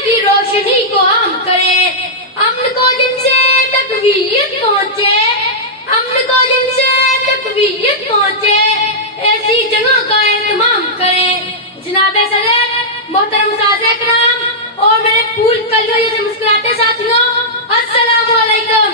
की रोशनी को हम करें, अमन को जिनसे तकवीयत पहुंचे, अमन को जिनसे तकवीयत पहुंचे, ऐसी जगह का एहतमाम करें। जनाब सदर, मोहतरम साज़े इकराम और मेरे फूल कलियों से मुस्कुराते साथियों, अस्सलामु अलैकुम।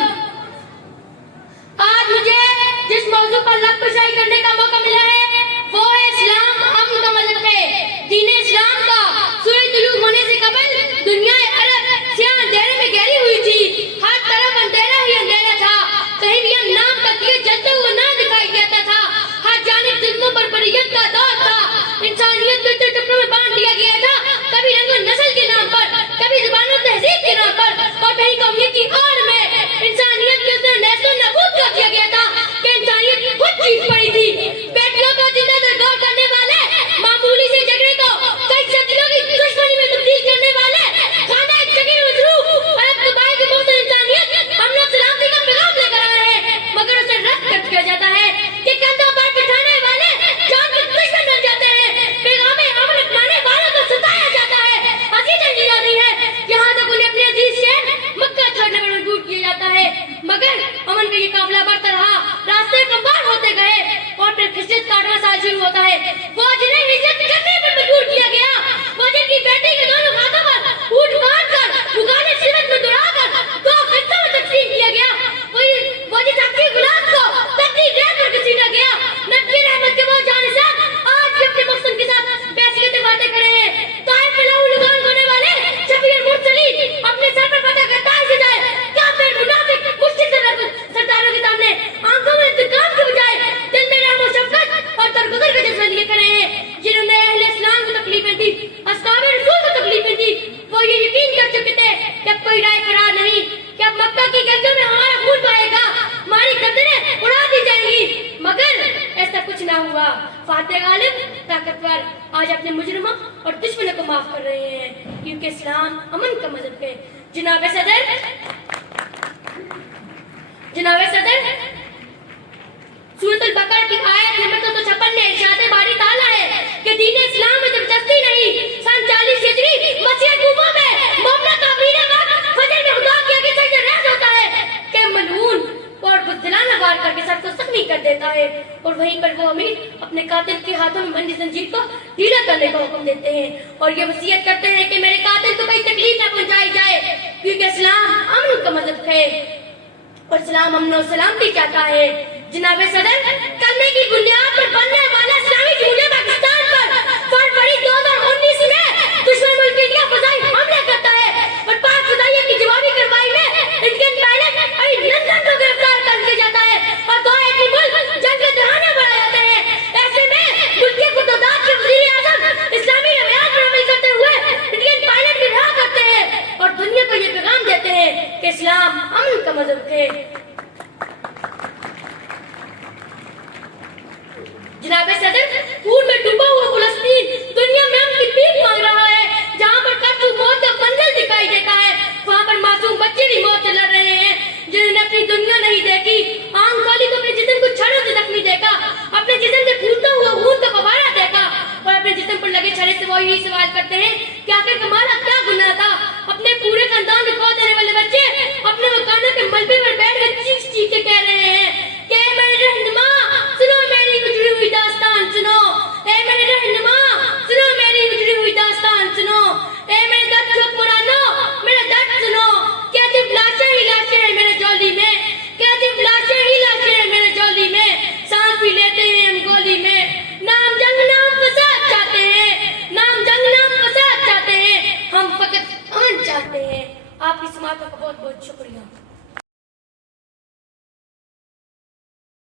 आज मुझे जिस मौजू पर लफ्ज़ करने का मौका मिला है वो है इस्लाम अमन का मजहब है। दीन इस्लाम का सूरज तुलू होने से कबल दुनिया अरब स्याह अंधेरे में गहरी हुई थी। हर तरफ अंधेरा ही अंधेरा था, कहीं भी हम नाम का दिया जलता हुआ ना दिखाई देता था। हर जानिब जुल्मों पर बरियत का दौर था, इंसानियत को इतने टुकड़ों में बांट दिया गया था, कभी रंग और नस्ल के नाम पर, कभी जुबान और तहजीब के नाम पर, और कहीं कौमियत की आड़ में इंसानियत को इतना नैसो नाबूद कर दिया गया था कि इंसानियत खुद चीख पड़ी थी। बेटियों को जिंदा दरगोर करने वाले, मामूली से झगड़े को कई सदियों की दुश्मनी में तब्दील करने वाले, खाना एक जगह मजरूफ और अब कबाइल की बहुत इंसानियत हमने सलामती का पैगाम लेकर आए हैं, मगर उसे रद्द कर दिया जाता है कि कंधों पर बिठाने वाले जान के दुश्मन बन जाते हैं। पैगाम अमन अपनाने वालों को सताया जाता है, अजीजें ली जाती है, यहाँ तक उन्हें अपने अजीज शहर मक्का छोड़ने पर मजबूर किया जाता है। मगर अमन का ये काफिला बढ़ता रहा, रास्ते कमबार होते गए और फिर खिस्सत काटना साल शुरू होता है। वो जिन्हें हिजरत करने पर मजबूर किया गया, वो जिनकी बेटी के दोनों हाथों पर ऊंट बांध कर उगाने सिरत में दुड़ाकर दो हिस्सों में तकसीम किया गया, वो जिस अक्की गुलाब को तकदीर रेत पर घसीटा गया, नबी रहमत के वो जानिसार आज भी अपने मकसद के साथ बैसियत बातें करे हैं। ताइफ में लहू लुगान होने वाले शफीउल मुरसलीन अपने सर पर फतह का ताज सजाए, काफिर मुनाफिक मुश्रिक सरदारों के सामने आंखों में इंतकाम के बजाय दिल में रहम और शफकत और दरगुजर का जज्बा लिए खड़े हैं। जिन्होंने अहले इस्लाम को तकलीफें दी, अस्हाबे रसूल को तकलीफें दी, वो ये यकीन कर चुके थे कि अब कोई राह फरार नहीं, कि अब मक्का की गलियों में हमारा खून बहेगा, हमारी गर्दनें उड़ा दी जाएंगी। मगर ऐसा कुछ ना हुआ। फातेह गालिब ताकतवर आज अपने मुजरिमों और दुश्मनों को माफ कर रहे हैं, क्योंकि इस्लाम अमन का मजहब है। जनाब सदर, सूरत बकरा की आयत नंबर 256 में इरशाद बारी ताला है कि दीन इस्लाम में जबरदस्ती नहीं। सन 40 हिजरी मसीह कूफा में मोमना काफिर वक्त फजर में खुदा के आगे सजदे रेज़ होता है कि मलऊन और बुज़दिलाना वार करके सर को जख्मी कर देता है, और वहीं पर वो अमीर अपने कातिल के हाथों में बंदी जंजीर को ढीला करने का हुक्म देते हैं और ये वसीयत करते हैं कि मेरे कातिल को कोई तकलीफ न पहुंचाई जाए, क्योंकि इस्लाम अमन का मजहब है और इस्लाम अमन और सलामती चाहता है। जनाब सदर, कलमे की बुनियाद पर बनने वाला इस्लामी जमहूरियत पाकिस्तान पर फरवरी 2019 में दुश्मन मुल्क इंडिया फजाई हमले करता है और पाक फजाइया की जवाबी कार्रवाई में इंडियन पायलट अभिनंदन को गिरफ्तार कर लिया जाता है और दो एटमी मुल्क जंग के दौरान बढ़ा जाते हैं। ऐसे में मुल्क के खुदादाद के वज़ीर आज़म इस्लामी रवायात पर अमल करते हुए इंडियन पायलट की राह करते हैं और दुनिया को ये पैगाम देते हैं कि इस्लाम अमन का मजहब है। जनाब सदर, खून में डूबा हुआ फिलिस्तीन दुनिया में अपनी भीख मांग रहा है। जहाँ पर कत्ल मौत का मंजर दिखाई देता है, वहाँ पर मासूम बच्चे भी मौत से लड़ रहे हैं, जिन्होंने अपनी दुनिया नहीं देखी। आम खाली को अपने जिस्म को छड़ों से जख्मी देखा, अपने जिस्म से फूटता हुआ खून का फव्वारा देखा और अपने जिस्म पर लगे छड़े से वो यही सवाल करते हैं कि आखिर हमारा क्या गुनाह था। अपने पूरे खानदान को खो देने वाले बच्चे अपने मकानों के मलबे पर बैठ कर चीख चीख के कह रहे हैं कि मेरे रहनुमा सुनो मेरी गुजरी हुई दास्तान सुनो, ए मेरे रहनुमा सुनो मेरी गुजरी हुई दास्तान सुनो, ए मेरे दर्द को पुरानो मेरा दर्द सुनो। क्या सिर्फ लाशें ही लाशें हैं मेरे झोली में, क्या सिर्फ लाशें ही लाशें हैं मेरे झोली में, सांस भी लेते हैं हम गोली में। नाम जंग नाम फसाद चाहते हैं, नाम जंग नाम फसाद चाहते हैं, हम फकत अमन चाहते हैं। आपकी समाअत का बहुत बहुत शुक्रिया।